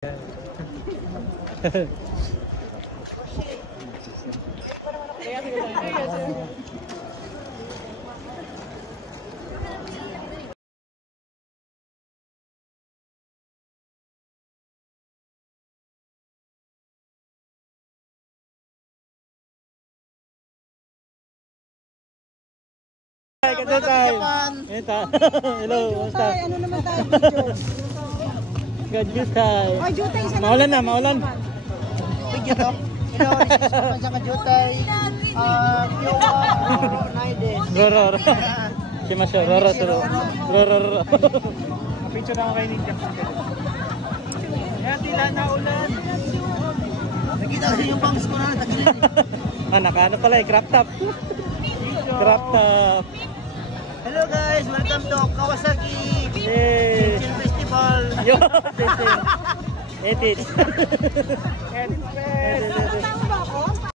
Hello, kumusta? Ano naman tayo video? Gajutay. Ay, jutay sa Maulan na, maulan. video to. Hello, this is Papansa Kajutay. Roro Naide. Roro. Si Masyo, Roro. Roro. Picture na ako kay Ninja. Kaya tila na ulan. Nakita kasi yung bangs ko na tagilid. Nakaano pala eh, crop top. Crop top. Hello guys, welcome to Kawasaki Yay! Chinchin Festival. Yo, Chinchin. Edit.